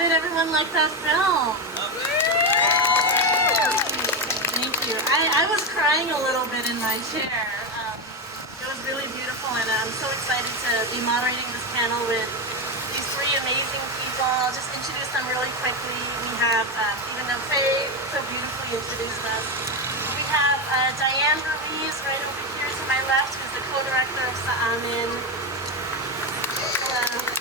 did everyone like that film? Thank you. I was crying a little bit in my chair. It was really beautiful, and I'm so excited to be moderating this panel with these three amazing people. I'll just introduce them really quickly. We have, even though Faye so beautifully introduced us, we have Dyan Ruiz right over here to my left, who's the co-director of Amin. Hello.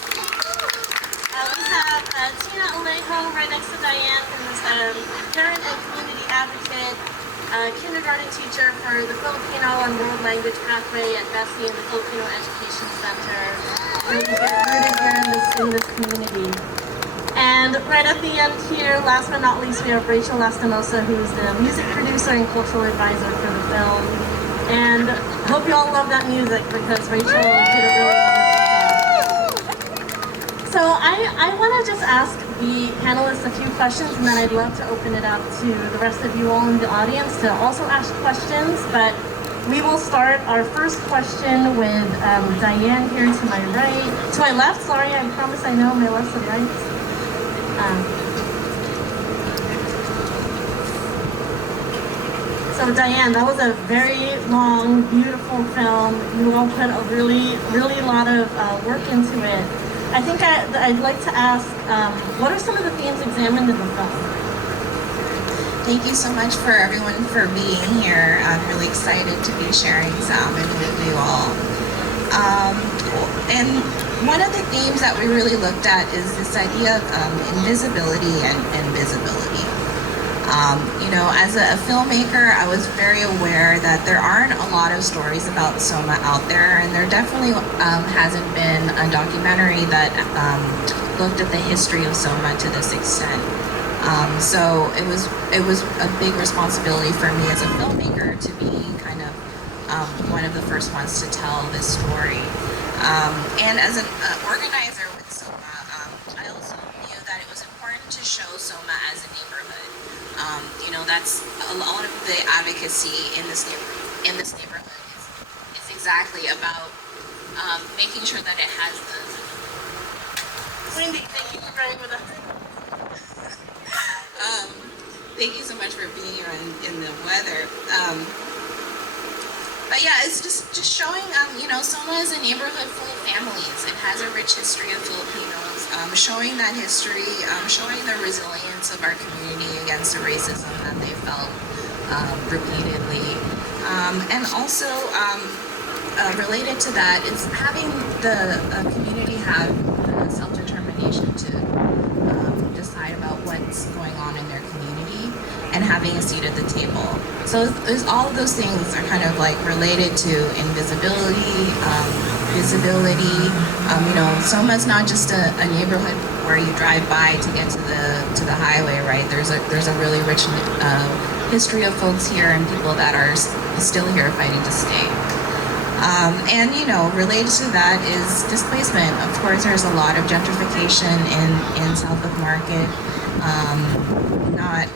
We have Tina Alejo right next to Dyan, who's a parent and community advocate, kindergarten teacher for the Filipino and World Language Pathway at Bessie and the Filipino Education Center. Really rooted here in this community. And right at the end here, last but not least, we have Rachel Lastimosa, who's the music producer and cultural advisor for the film. And I hope you all love that music because Rachel did a really wonderful job. So I want to just ask the panelists a few questions, and then I'd love to open it up to the rest of you all in the audience to also ask questions. But we will start our first question with Dyan here to my right. To my left, sorry, I promise I know my left and right. So Dyan, that was a very long, beautiful film. You all put a really lot of work into it. I think I'd like to ask, what are some of the themes examined in the film? Thank you so much for everyone for being here. I'm really excited to be sharing Amin with you all. And one of the themes that we really looked at is this idea of invisibility and visibility. You know, as a filmmaker, I was very aware that there aren't a lot of stories about SOMA out there, and there definitely hasn't been a documentary that looked at the history of SOMA to this extent. So it was a big responsibility for me as a filmmaker to be kind of one of the first ones to tell this story. And as an organizer with SOMA, I also knew that it was important to show SOMA as a neighborhood. You know, that's a lot of the advocacy in this neighborhood is exactly about making sure that it has the. Wendy, thank you for being with us. Thank you so much for being here in the weather. But yeah, it's just showing, you know, SOMA is a neighborhood full of families. It has a rich history of Filipinos, showing that history, showing the resilience of our community against the racism that they felt repeatedly. And also, related to that is having the community have self-determination to decide about what's going on in their community and having a seat at the table. So all of those things are kind of like related to invisibility, visibility. You know, SOMA's not just a neighborhood where you drive by to get to the highway, right? There's a really rich history of folks here and people that are still here fighting to stay. And you know, related to that is displacement. Of course, there's a lot of gentrification in South of Market, not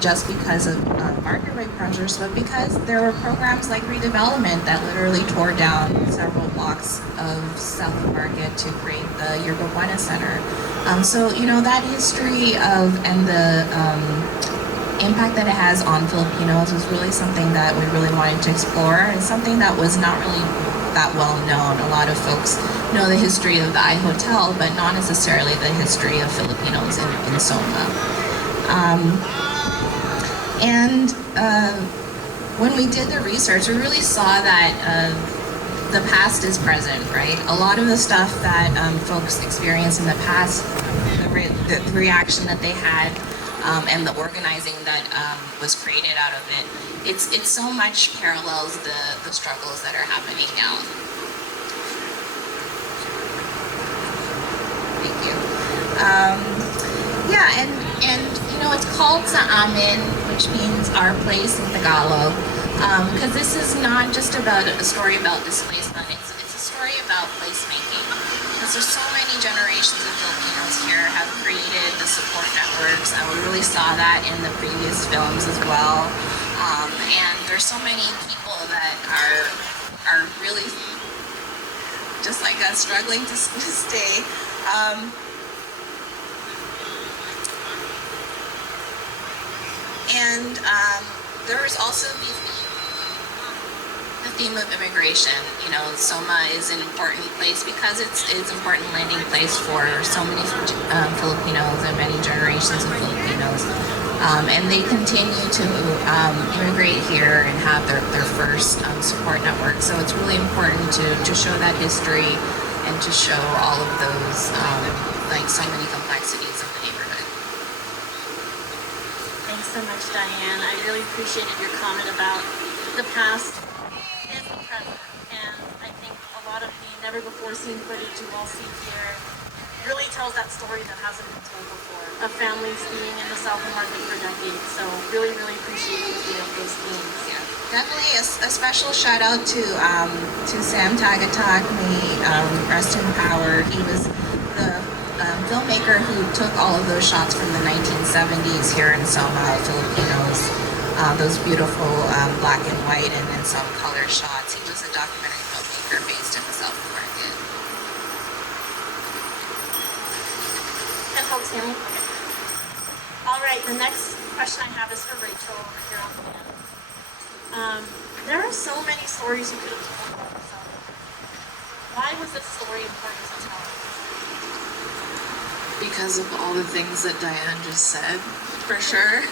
just because of market rate pressures, but because there were programs like redevelopment that literally tore down several blocks of South of Market to create the Yerba Buena Center. So you know, that history of and the impact that it has on Filipinos was really something that we really wanted to explore, and something that was not really that well known. A lot of folks know the history of the I Hotel, but not necessarily the history of Filipinos in SOMA. When we did the research, we really saw that the past is present, right? A lot of the stuff that folks experienced in the past, the reaction that they had, and the organizing that was created out of it, it so much parallels the struggles that are happening now. Thank you. Yeah, and you know, it's called Sa Amin, which means our place in Tagalog, because this is not just about a story about displacement. It's a story about placemaking. Because there's so many generations of Filipinos here have created the support networks, and we really saw that in the previous films as well. And there's so many people that are really just like us, struggling to stay. And there is also the theme of immigration. You know, SOMA is an important place because it's an important landing place for so many Filipinos and many generations of Filipinos. And they continue to immigrate here and have their first support network. So it's really important to show that history and to show all of those, like so many complexities of the neighborhood. Thanks so much, Dyan. I really appreciated your comment about the past and the present. And I think a lot of the never-before-seen footage you all see here really tells that story that hasn't been told before, of families being in the Southern market for decades. So really, really appreciate you being those themes. Yeah, definitely a special shout out to Sam Tagatak. May rest in power. He was the filmmaker who took all of those shots from the 1970s here in SOMA, Filipinos. Those beautiful black and white and some color shots. He was a documentary filmmaker based in the Southern market. Can folks hear me? Okay. All right, the next question I have is for Rachel over here on the end. There are so many stories you could have told about yourself. Why was this story important to tell? Because of all the things that Dyan just said, for sure.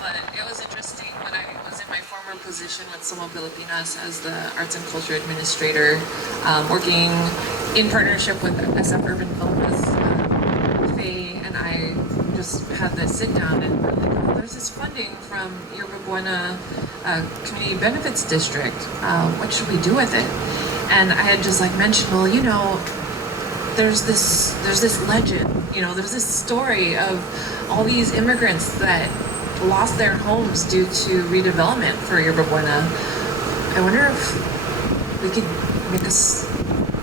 But it was interesting when I was in my former position with SOMA Pilipinas as the Arts and Culture Administrator, working in partnership with SF Urban Film Fest. Faye and I just had this sit down and we're like, oh, there's this funding from Yerba Buena Community Benefits District. What should we do with it? And I had just like mentioned, well, you know, there's this legend, you know, there's this story of all these immigrants that lost their homes due to redevelopment for Yerba Buena. I wonder if we could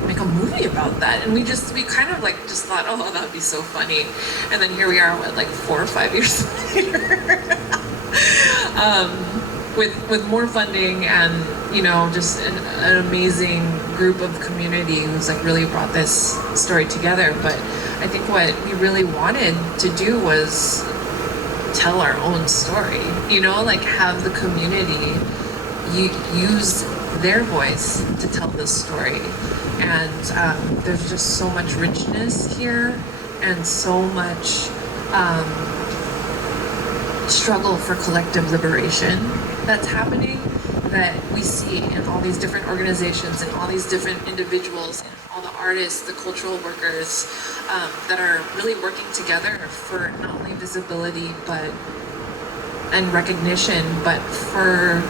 make a movie about that. And we kind of like just thought, oh, that would be so funny. And then here we are, what, like 4 or 5 years later, with more funding and, you know, just an amazing group of community who's like really brought this story together. But I think what we really wanted to do was tell our own story, you know, like have the community use their voice to tell this story. And there's just so much richness here and so much struggle for collective liberation that's happening, that we see in all these different organizations and all these different individuals and all the artists, the cultural workers that are really working together for not only visibility and recognition, but for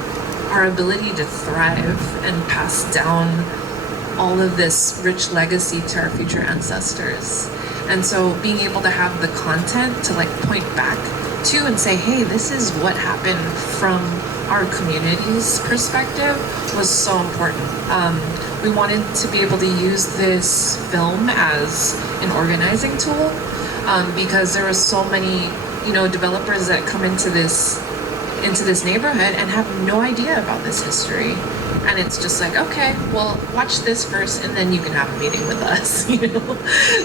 our ability to thrive and pass down all of this rich legacy to our future ancestors. And so being able to have the content to like point back to and say, hey, this is what happened from our community's perspective was so important. We wanted to be able to use this film as an organizing tool because there were so many, you know, developers that come into this neighborhood and have no idea about this history. And it's just like, okay, well, watch this first and then you can have a meeting with us, you know?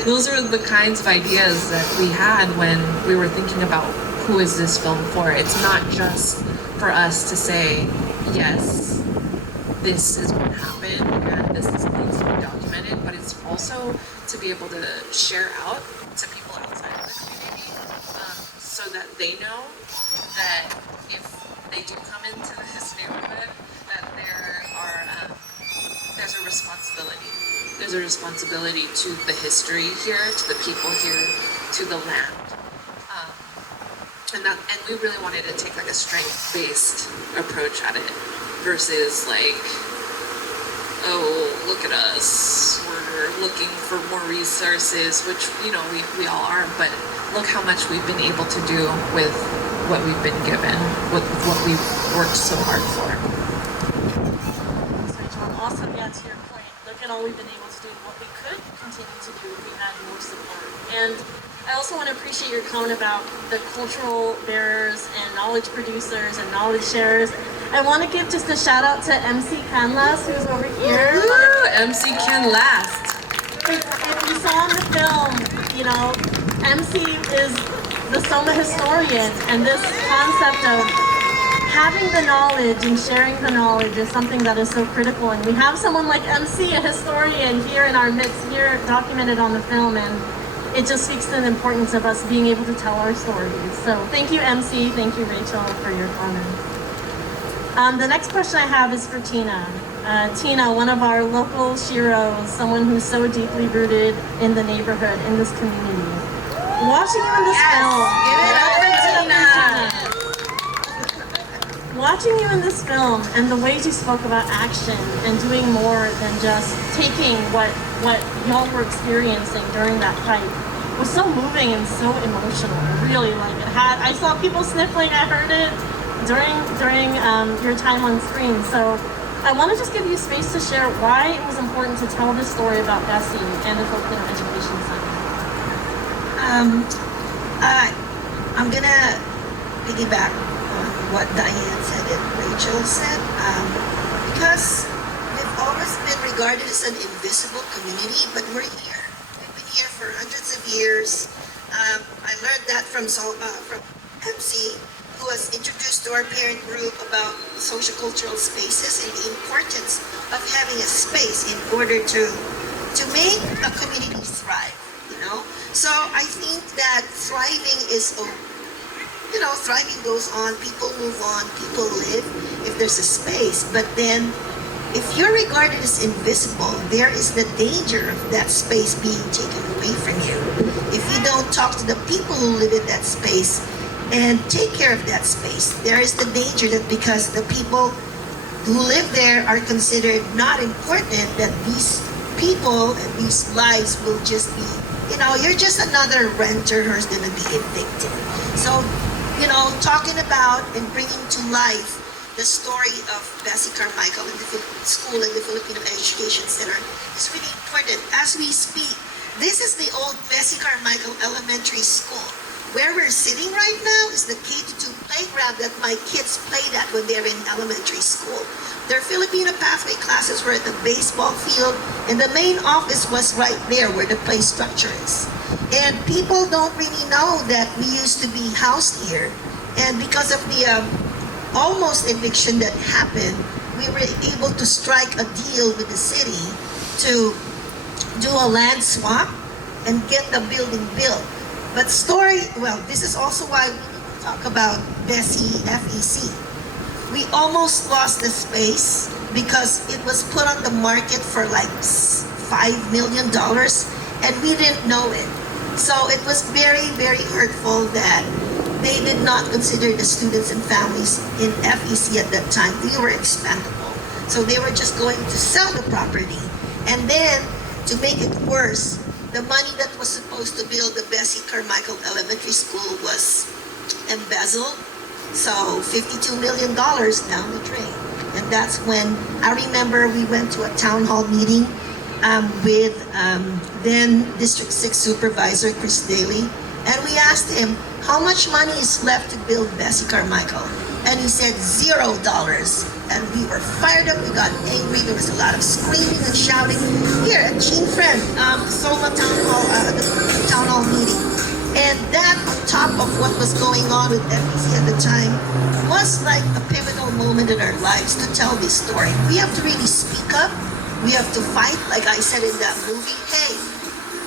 Those are the kinds of ideas that we had when we were thinking about who is this film for. It's not just for us to say, yes, this is what happened and this is needs to be documented, but it's also to be able to share out to people outside of the community so that they know that if they do come into this neighborhood, that there's a responsibility. There's a responsibility to the history here, to the people here, to the land. And we really wanted to take like a strength-based approach at it versus like, oh, look at us, we're looking for more resources, which, you know, we all are, but look how much we've been able to do with what we've been given, with what we've worked so hard for. So John, also, yeah, to your point, look at all we've been able to do, what we could continue to do if we had more support. And I also want to appreciate your comment about the cultural bearers and knowledge producers and knowledge sharers. I want to give just a shout out to MC Canlas, who's over here. Woo! MC Can Last. If you saw in the film, you know, MC is the SOMA historian, and this concept of having the knowledge and sharing the knowledge is something that is so critical. And we have someone like MC, a historian, here in our midst, here documented on the film, and it just speaks to the importance of us being able to tell our stories. So thank you, MC. Thank you, Rachel, for your comments. The next question I have is for Tina. Tina, one of our local sheroes, someone who's so deeply rooted in the neighborhood, in this community. Watching you in this film, give it up for Tina. Watching you in this film and the ways you spoke about action and doing more than just taking what y'all were experiencing during that fight was so moving and so emotional. I really like it. I saw people sniffling. I heard it during your time on screen. So I want to just give you space to share why it was important to tell this story about Bessie and the Filipino Education Center. I'm gonna piggyback on what Dyan said and Rachel said, because we've always been regarded as an invisible community, but we're here. We've been here for hundreds of years. I learned that from MC, who was introduced to our parent group about social cultural spaces and the importance of having a space in order to make a community thrive, you know? So I think that thriving is, thriving goes on, people move on, people live if there's a space. But then if you're regarded as invisible, there is the danger of that space being taken away from you. If you don't talk to the people who live in that space and take care of that space, there is the danger that because the people who live there are considered not important, that these people and these lives will just be, you're just another renter who's going to be evicted. So, talking about and bringing to life the story of Bessie Carmichael in the school and the Filipino Education Center is really important. As we speak, this is the old Bessie Carmichael Elementary School. Where we're sitting right now is the K-2 playground that my kids played at when they were in elementary school. Their Filipino pathway classes were at the baseball field, and the main office was right there where the play structure is. And people don't really know that we used to be housed here. And because of the almost eviction that happened, we were able to strike a deal with the city to do a land swap and get the building built. But this is also why we talk about Bessie FEC. We almost lost the space because it was put on the market for like $5 million and we didn't know it. So it was very, very hurtful that they did not consider the students and families in FEC at that time. They were expendable. So they were just going to sell the property. And then, to make it worse, the money that was supposed to build the Bessie Carmichael Elementary School was embezzled. So $52 million down the drain. And that's when I remember we went to a town hall meeting with then District 6 Supervisor Chris Daly. And we asked him, how much money is left to build Bessie Carmichael? And he said $0. And we were fired up, we got angry, there was a lot of screaming and shouting. Here at Jeantelle, SOMA town hall meeting. And that, on top of what was going on with FEC at the time, was like a pivotal moment in our lives to tell this story. We have to really speak up, we have to fight, like I said in that movie. Hey,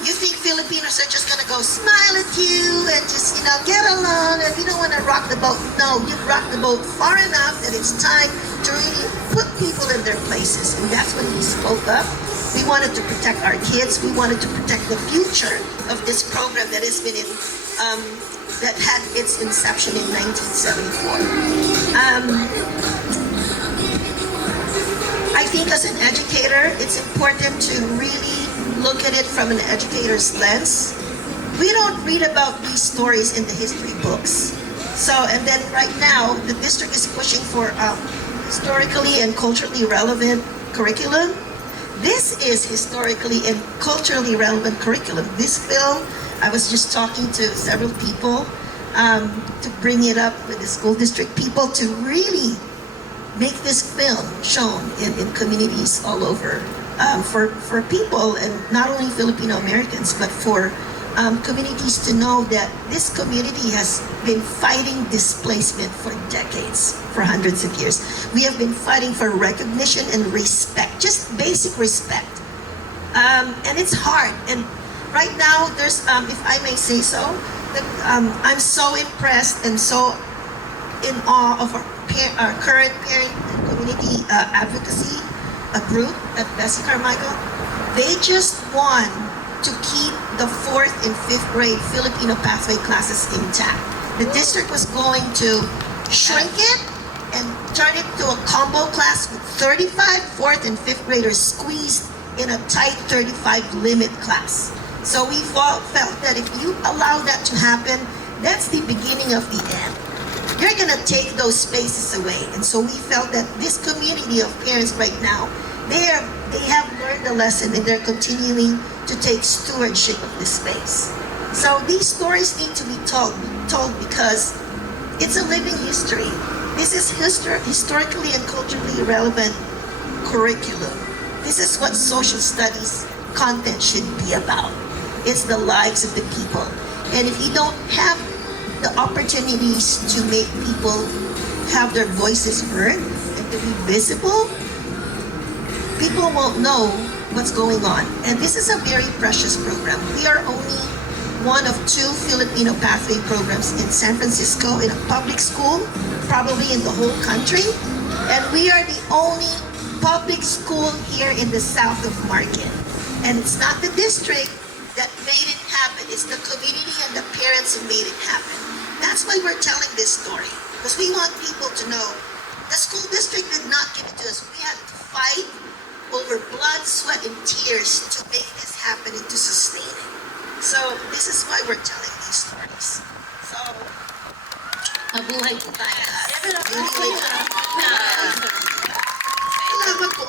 you think Filipinos are just gonna go smile at you and just, get along and you don't wanna rock the boat? No, you rock the boat far enough that it's time to really put people in their places. And that's when we spoke up. We wanted to protect our kids. We wanted to protect the future of this program that has been that had its inception in 1974. I think as an educator, it's important to really look at it from an educator's lens. We don't read about these stories in the history books. So, and then right now, the district is pushing for historically and culturally relevant curriculum. This is historically and culturally relevant curriculum. This film, I was just talking to several people to bring it up with the school district people to really make this film shown in communities all over for people, and not only Filipino Americans, but for communities to know that this community has been fighting displacement for decades, for hundreds of years. We have been fighting for recognition and respect, just basic respect. And it's hard. And right now, there's, if I may say so, I'm so impressed and so in awe of our current parent and community advocacy group at Bessie Carmichael. They just won to keep the 4th and 5th grade Filipino pathway classes intact. The district was going to shrink it and turn it to a combo class with 35 4th and 5th graders squeezed in a tight 35 limit class. So we felt that if you allow that to happen, that's the beginning of the end. You're gonna take those spaces away. And so we felt that this community of parents right now, they have learned the lesson and they're continuing to take stewardship of this space. So these stories need to be told because it's a living history. This is historically and culturally relevant curriculum. This is what social studies content should be about. It's the lives of the people. And if you don't have the opportunities to make people have their voices heard and to be visible, people won't know what's going on. And this is a very precious program. We are only one of 2 Filipino pathway programs in San Francisco in a public school, probably in the whole country. And we are the only public school here in the south of Market. And it's not the district that made it happen. It's the community and the parents who made it happen. That's why we're telling this story. Because we want people to know the school district did not give it to us. We had to fight over blood, sweat, and tears to make this happen and to sustain it. So this is why we're telling these stories. So, mabuhay po tayo. Salamat po.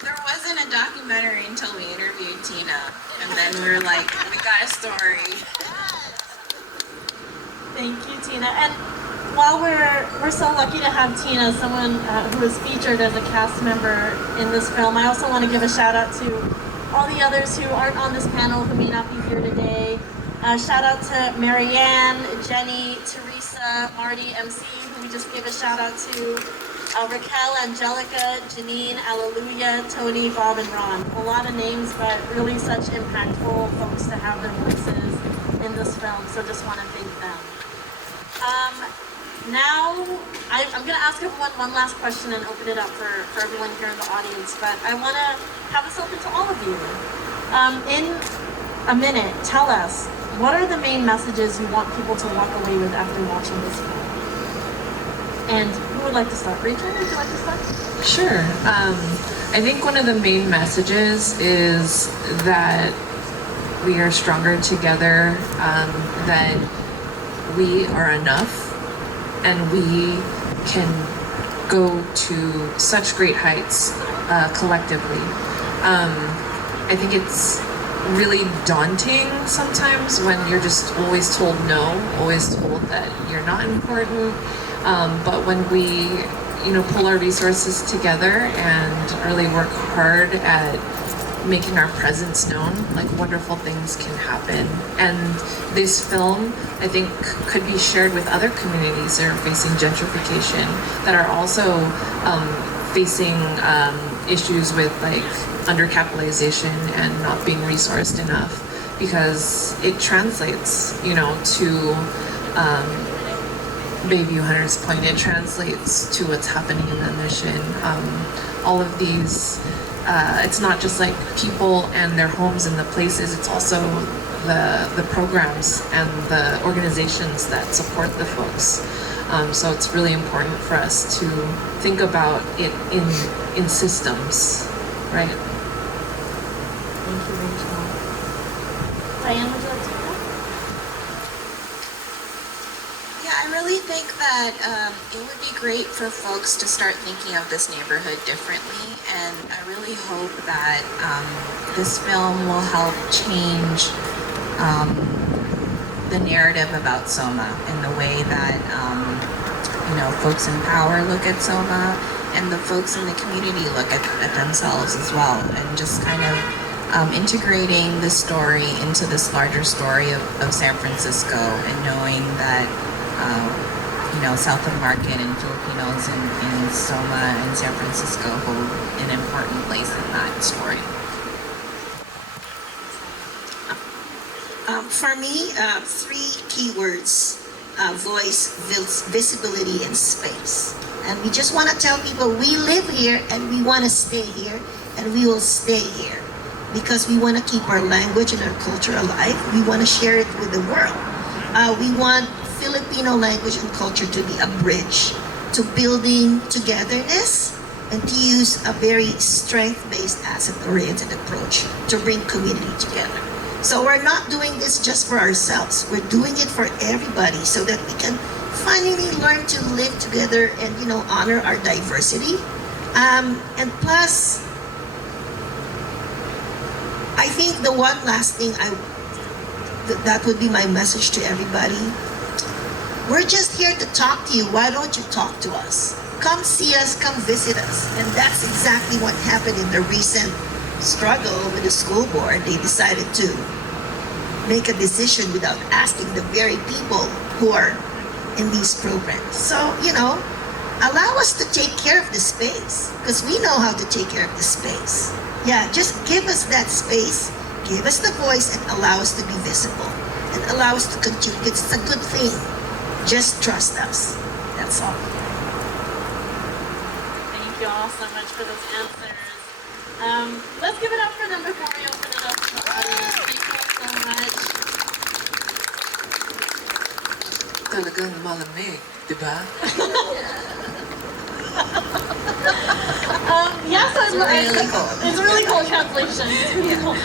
There wasn't a documentary until we interviewed Tina, and then we were like, we got a story. Thank you, Tina. And while we're so lucky to have Tina, someone who was featured as a cast member in this film, I also want to give a shout out to all the others who aren't on this panel who may not be here today. Shout out to Marianne, Jenny, Teresa, Marty, MC, who we just gave a shout out to. Raquel, Angelica, Janine, Alleluia, Tony, Bob, and Ron. A lot of names, but really such impactful folks to have their voices in this film, so just want to thank them. Now, I'm going to ask everyone one last question and open it up for everyone here in the audience, but I want to have this open to all of you. In a minute, tell us, what are the main messages you want people to walk away with after watching this film? And who would like to start? Rachel, would you like to start? Sure. I think one of the main messages is that we are stronger together, that we are enough, and we can go to such great heights collectively. I think it's really daunting sometimes when you're just always told no, always told that you're not important. But when we, pull our resources together and really work hard at making our presence known, like wonderful things can happen. And this film, I think, could be shared with other communities that are facing gentrification, that are also facing issues with like undercapitalization and not being resourced enough, because it translates, to Bayview Hunter's point, it translates to what's happening in the mission. All of these, it's not just like people and their homes and the places, it's also the programs and the organizations that support the folks. So it's really important for us to think about it in systems, right? Thank you, Rachel. Dyan, would you like to go? Yeah, I really think that it would be great for folks to start thinking of this neighborhood differently, and I really hope that this film will help change the narrative about SOMA in the way that folks in power look at SOMA, and the folks in the community look at themselves as well, and just kind of integrating this story into this larger story of San Francisco, and knowing that South of Market and Filipinos in SOMA and San Francisco hold an important place in that story. For me, three keywords: voice, visibility, and space. And we just want to tell people we live here and we want to stay here and we will stay here because we want to keep our language and our culture alive. We want to share it with the world. We want Filipino language and culture to be a bridge to building togetherness and to use a very strength-based, asset-oriented approach to bring community together. So we're not doing this just for ourselves. We're doing it for everybody so that we can finally learn to live together and, honor our diversity. And plus, I think the one last thing that would be my message to everybody. We're just here to talk to you. Why don't you talk to us? Come see us, come visit us. And that's exactly what happened in the recent struggle with the school board. They decided to make a decision without asking the very people who are in these programs. So, allow us to take care of the space because we know how to take care of the space. Yeah, just give us that space, give us the voice, and allow us to be visible and allow us to continue. It's a good thing. Just trust us. That's all. Thank you all so much for those answers. Let's give it up for them before we open it up to the audience. Thank you all so much. Talagang malamig, di ba? Yes, It's really cold. It's really cold translation. It's really cold.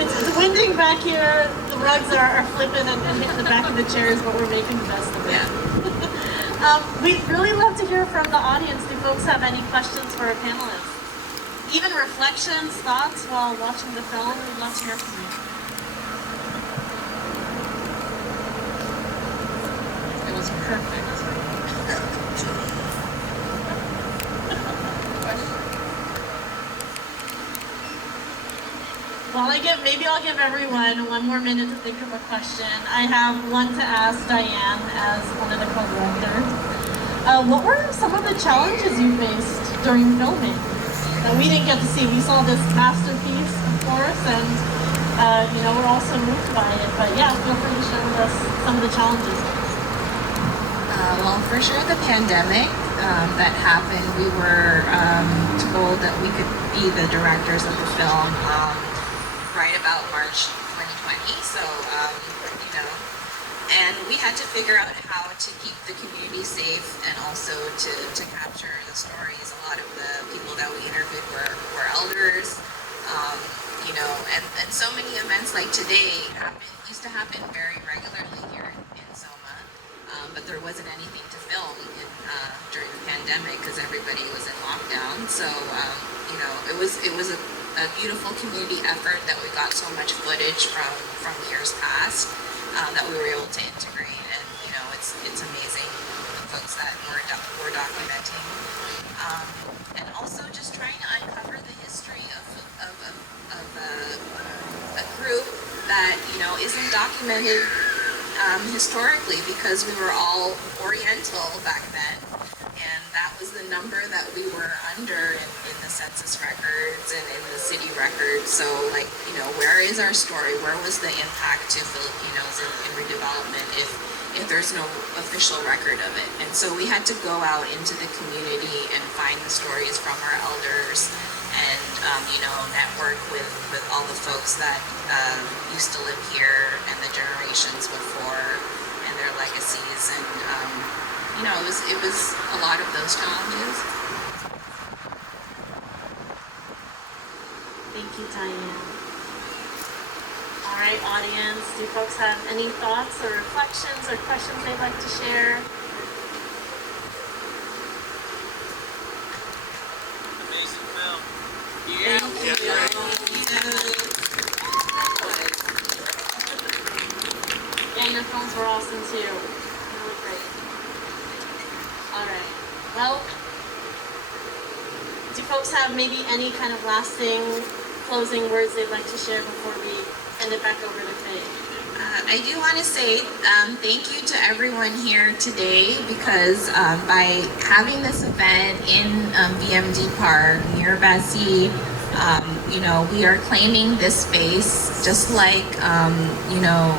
It's winding back here. The rugs are flipping and hitting the back of the chairs, but we're making the best of it. We'd really love to hear from the audience. Do folks have any questions for our panelists? Even reflections, thoughts while watching the film? We'd love to hear from you. It was perfect. Well, maybe I'll give everyone one more minute to think of a question. I have one to ask Dyan as one of the co-directors. What were some of the challenges you faced during filming that we didn't get to see? We saw this masterpiece, of course, and we're also moved by it. But yeah, feel free to share with us some of the challenges. Well, for sure, the pandemic that happened, we were told that we could be the directors of the film right about March 2020. So, and we had to figure out how to keep the community safe and also to capture the stories. A lot of the people that we interviewed were elders, and so many events like today used to happen very regularly here in SOMA, but there wasn't anything to film during the pandemic because everybody was in lockdown. So, it was a beautiful community effort that we got so much footage from years past that we were able to integrate, and it's amazing the folks that we're documenting, and also just trying to uncover the history of a group that isn't documented historically because we were all Oriental back then. And that was the number that we were under in the census records and in the city records. So, where is our story? Where was the impact to Filipinos in redevelopment if there's no official record of it? And so we had to go out into the community and find the stories from our elders and, network with all the folks that used to live here and the generations before and their legacies. And, it was a lot of those challenges. Thank you, Dyan. All right, audience, do folks have any thoughts or reflections or questions they'd like to share? Amazing film. Thank you. Yeah, your films were awesome too. Really great. All right. Well, do folks have maybe any kind of lasting closing words they'd like to share before we send it back over to Faye. I do want to say thank you to everyone here today, because by having this event in BMD Park near Bessie, you know, we are claiming this space just like, you know,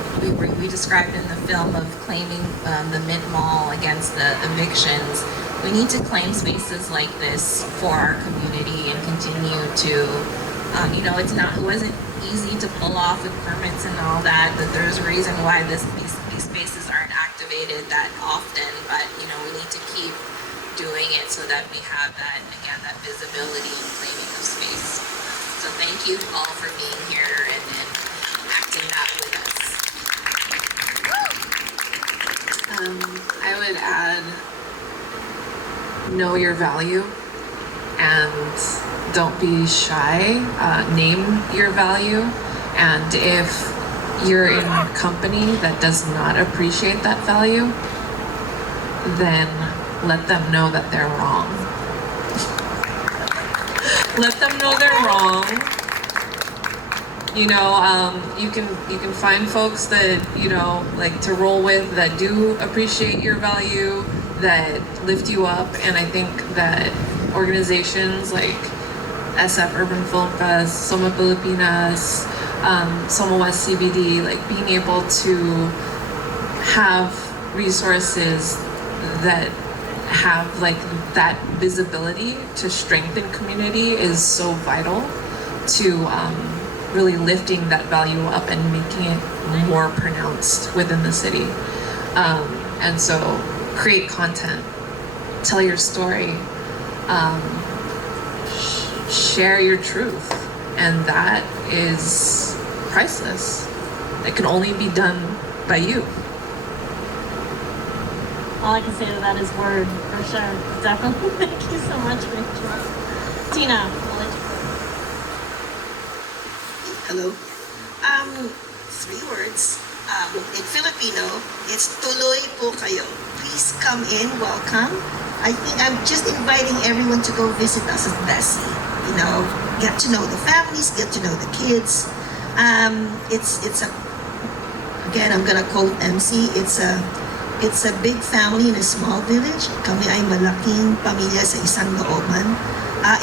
we described in the film of claiming the Mid-Mall against the evictions. We need to claim spaces like this for our community and continue to, you know, it wasn't easy to pull off with permits and all that, but there's a reason why these spaces aren't activated that often, but you know, we need to keep doing it so that we have that, again, that visibility and claiming of space. So thank you all for being here and acting that with us. I would add, know your value and don't be shy. Name your value, and if you're in a company that does not appreciate that value, then let them know that they're wrong. Let them know they're wrong. You know, you can find folks that, you know, like to roll with, that do appreciate your value, that lift you up, and I think that organizations like SF Urban Film Fest, SOMA Pilipinas, SOMA West CBD, like being able to have resources that have like that visibility to strengthen community is so vital to really lifting that value up and making it more pronounced within the city. And so create content, tell your story, share your truth, and that is priceless. It can only be done by you. All I can say to that is word, for sure. Definitely. Thank you so much, Rachel. Tina, I'll let you go. Hello. 3 words. In Filipino, it's tuloy po kayo. Please come in, welcome. I think I'm just inviting everyone to go visit us at Bessie. You know, get to know the families, get to know the kids. It's a, again, I'm gonna quote MC, it's a big family in a small village. Kami ay malaking pamilya sa isang looban.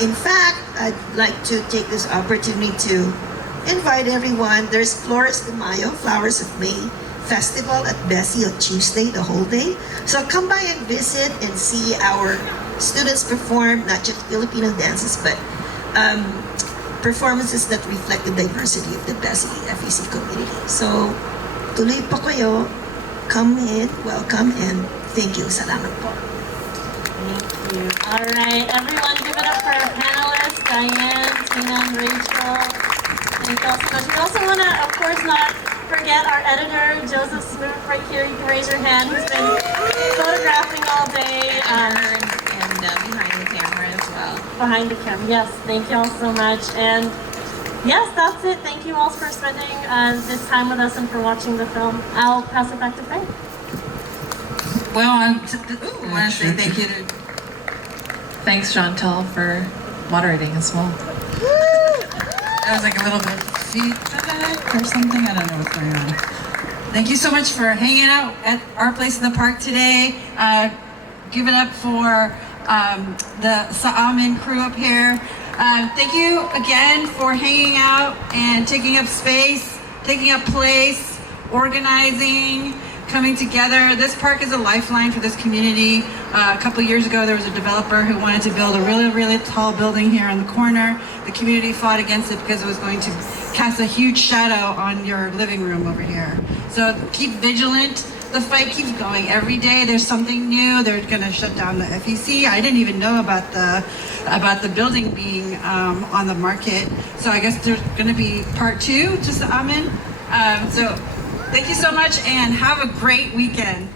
In fact, I'd like to take this opportunity to invite everyone. There's Flores de Mayo, Flowers of May Festival at Bessie on Tuesday, the whole day. So come by and visit and see our students perform, not just Filipino dances, but performances that reflect the diversity of the Bessie FEC community. So, tuloy pa kayo, come in, welcome, and thank you. Salamat po. Thank you. All right, everyone, give it up for our panelists, Dyan, Tina, and Rachel. Thank you all so much. We also want to, of course, not forget our editor, Joseph Smooke, right here. You can raise your hand, who's been photographing all day. And behind the camera as well. Behind the camera, yes. Thank you all so much. And yes, that's it. Thank you all for spending this time with us and for watching the film. I'll pass it back to Faye. Well, I want to say thank you to... Thanks, Jeantelle, for moderating as well. That was like a little bit of feedback or something. I don't know what's going on. Thank you so much for hanging out at our place in the park today. Give it up for the Amin crew up here. Thank you again for hanging out and taking up space, taking up place, organizing, coming together. This park is a lifeline for this community. A couple years ago, there was a developer who wanted to build a really, really tall building here on the corner. The community fought against it because it was going to cast a huge shadow on your living room over here. So keep vigilant. The fight keeps going. Every day there's something new. They're going to shut down the FEC. I didn't even know about the building being on the market. So I guess there's going to be part 2, just Amin. So thank you so much and have a great weekend.